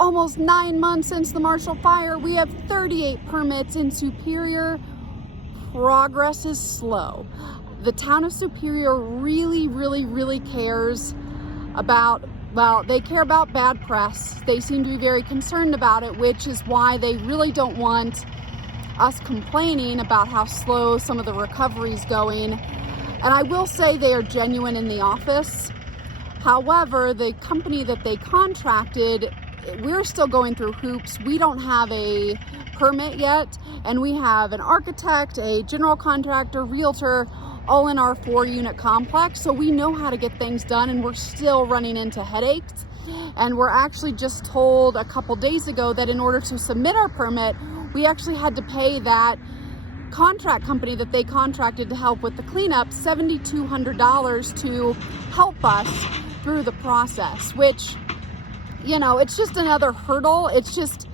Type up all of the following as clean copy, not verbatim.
almost 9 months since the Marshall Fire. We have 38 permits in Superior. Progress is slow. The town of Superior really cares about, well, they care about bad press. They seem to be very concerned about it, which is why they really don't want us complaining about how slow some of the recovery is going. And I will say they are genuine in the office. However, the company that they contracted, we're still going through hoops. We don't have a permit yet, and we have an architect, a general contractor, realtor, all in our 4-unit complex. So we know how to get things done, and we're still running into headaches. And we're actually just told a couple days ago that in order to submit our permit, we actually had to pay that contract company that they contracted to help with the cleanup $7,200 to help us through the process, which, you know, it's just another hurdle. It's just,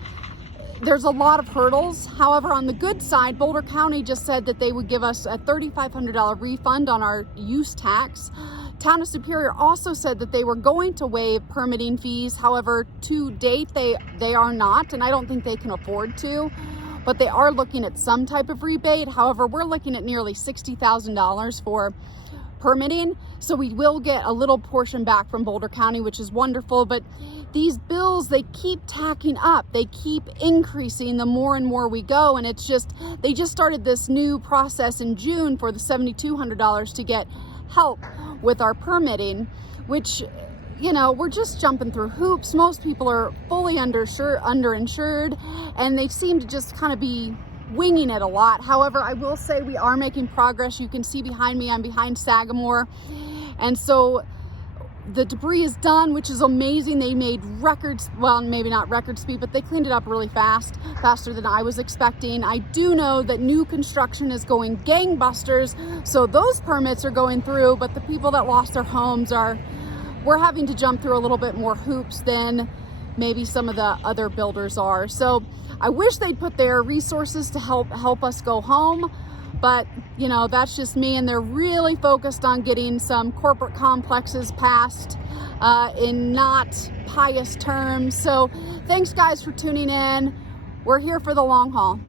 there's a lot of hurdles. However, on the good side, Boulder County just said that they would give us a $3,500 refund on our use tax. Town of Superior also said that they were going to waive permitting fees. However, to date, they are not, and I don't think they can afford to, but they are looking at some type of rebate. However, we're looking at nearly $60,000 for permitting, so we will get a little portion back from Boulder County, which is wonderful. But these bills, they keep tacking up, they keep increasing the more and more we go, and it's just, they just started this new process in June for the $7,200 to get help with our permitting, which, you know, we're just jumping through hoops. Most people are fully underinsured, and they seem to just kind of be winging it a lot. However, I will say we are making progress. You can see behind me, I'm behind Sagamore. And so the debris is done, which is amazing. They made records, well, maybe not record speed, but they cleaned it up really fast, faster than I was expecting. I do know that new construction is going gangbusters, so those permits are going through, but the people that lost their homes we're having to jump through a little bit more hoops than maybe some of the other builders are. So I wish they'd put their resources to help us go home, but you know, that's just me. And they're really focused on getting some corporate complexes passed in not pious terms. So thanks guys for tuning in. We're here for the long haul.